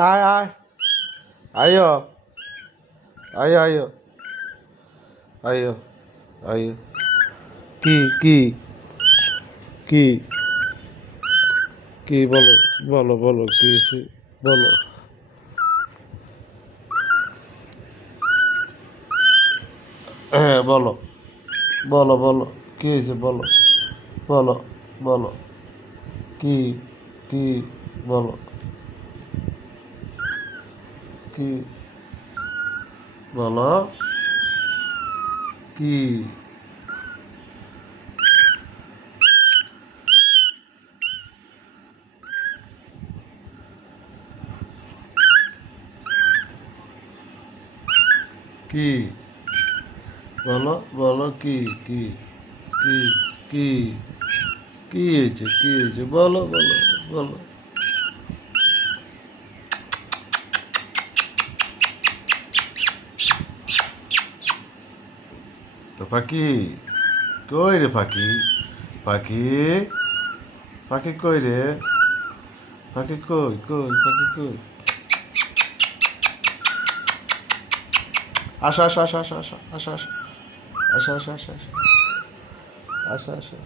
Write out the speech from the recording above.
আয় আয় আয়ো আয়ো আয়ো আয়ো আয়ো কি কি কি কি বলো বলো বলো কি হয়েছে? বলো হ্যাঁ বলো বলো বলো কি হয়েছে বলো বলো বলো কি কি বলো কি বলো কি কি বলো বলো কি কি কি কি কি হয়েছে কি হয়েছে বলো বলো বলো তো পাখি কই রে পাখি পাখি পাখি কই রে পাখি কই কই পাখি কই আসো আসো আসো আসো আসো আসো আসো আসো আসো আসো আসো আসো আসো